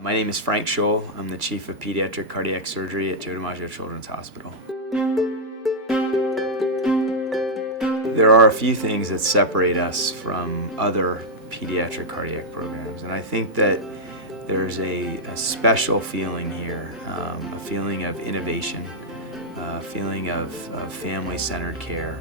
My name is Frank Scholl. I'm the Chief of Pediatric Cardiac Surgery at DiMaggio Children's Hospital. There are a few things that separate us from other pediatric cardiac programs, and I think that there's a special feeling here, a feeling of innovation, a feeling of family-centered care,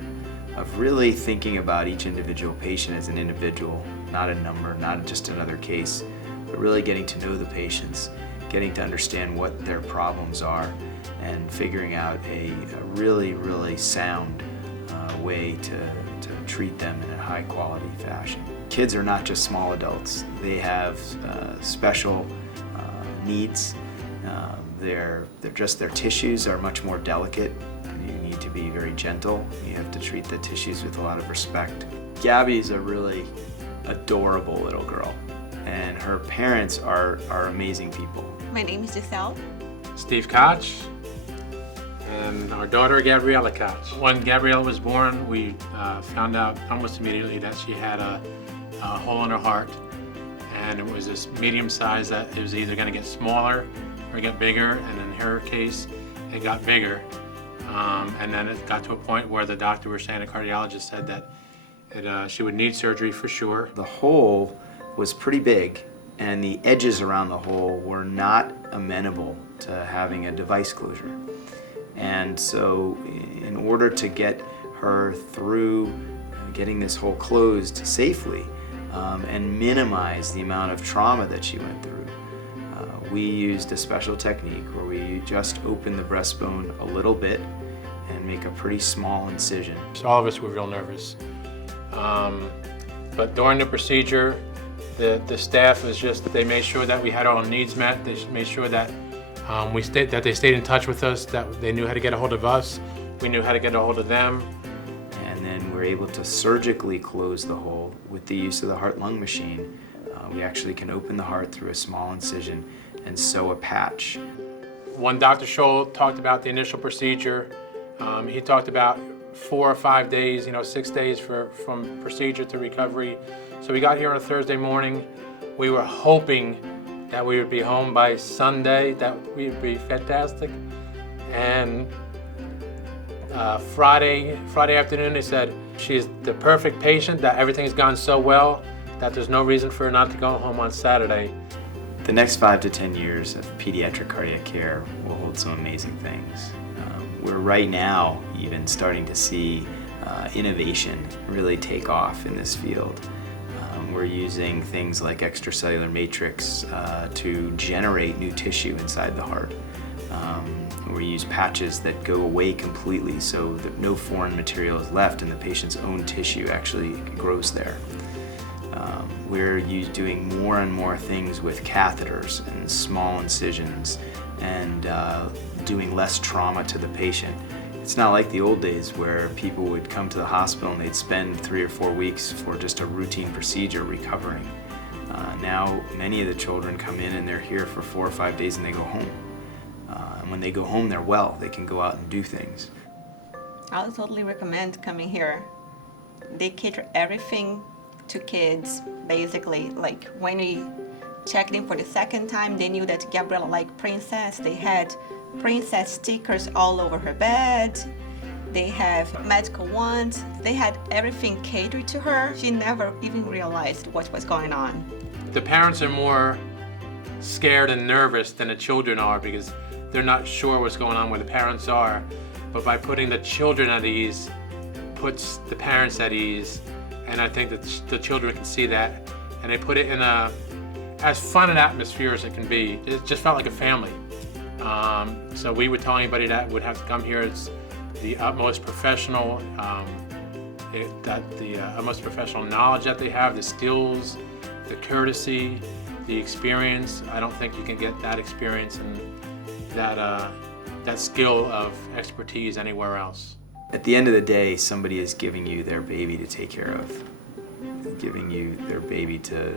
of really thinking about each individual patient as an individual, not a number, not just another case, but really getting to know the patients, getting to understand what their problems are, and figuring out a really, really sound way to treat them in a high-quality fashion. Kids are not just small adults. They have special needs. Their tissues are much more delicate. You need to be very gentle. You have to treat the tissues with a lot of respect. Gabby's a really adorable little girl, and her parents are amazing people. My name is Giselle. Steve Koch, and our daughter Gabriella Koch. When Gabriella was born, we found out almost immediately that she had a hole in her heart, and it was this medium size that it was either going to get smaller or get bigger, and in her case, it got bigger. And then it got to a point where the doctor was saying, a cardiologist said that she would need surgery for sure. The hole was pretty big, and the edges around the hole were not amenable to having a device closure. And so in order to get her through getting this hole closed safely and minimize the amount of trauma that she went through, we used a special technique where we just open the breastbone a little bit and make a pretty small incision. So all of us were real nervous. But during the procedure, the staff was they made sure that we had our needs met. They made sure that they stayed in touch with us, that they knew how to get a hold of us, we knew how to get a hold of them. And then we're able to surgically close the hole with the use of the heart-lung machine. We actually can open the heart through a small incision and sew a patch. When Dr. Scholl talked about the initial procedure, he talked about 4 or 5 days, 6 days from procedure to recovery. So we got here on a Thursday morning. We were hoping that we would be home by Sunday, that would be fantastic. And Friday afternoon, they said she's the perfect patient, that everything's gone so well that there's no reason for her not to go home on Saturday. The next 5 to 10 years of pediatric cardiac care will hold some amazing things. We're right now even starting to see innovation really take off in this field. We're using things like extracellular matrix to generate new tissue inside the heart. We use patches that go away completely so that no foreign material is left and the patient's own tissue actually grows there. We're doing more and more things with catheters and small incisions and doing less trauma to the patient. It's not like the old days where people would come to the hospital and they'd spend 3 or 4 weeks for just a routine procedure recovering. Now many of the children come in and they're here for 4 or 5 days and they go home. And when they go home, they're well. They can go out and do things. I would totally recommend coming here. They cater everything to kids, basically. Like when we checked in for the second time, they knew that Gabriella liked princess. They had princess stickers all over her bed. They have medical wands. They had everything catered to her. She never even realized what was going on. The parents are more scared and nervous than the children are because they're not sure what's going on where the parents are. But by putting the children at ease, puts the parents at ease. And I think that the children can see that. And they put it in as fun an atmosphere as it can be. It just felt like a family. So we would tell anybody that would have to come here. It's the utmost professional, utmost professional knowledge that they have, the skills, the courtesy, the experience. I don't think you can get that experience and that skill of expertise anywhere else. At the end of the day, somebody is giving you their baby to take care of, giving you their baby to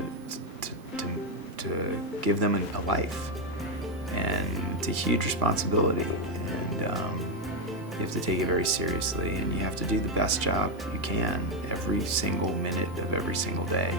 give them a life. And it's a huge responsibility, and you have to take it very seriously, and you have to do the best job you can every single minute of every single day.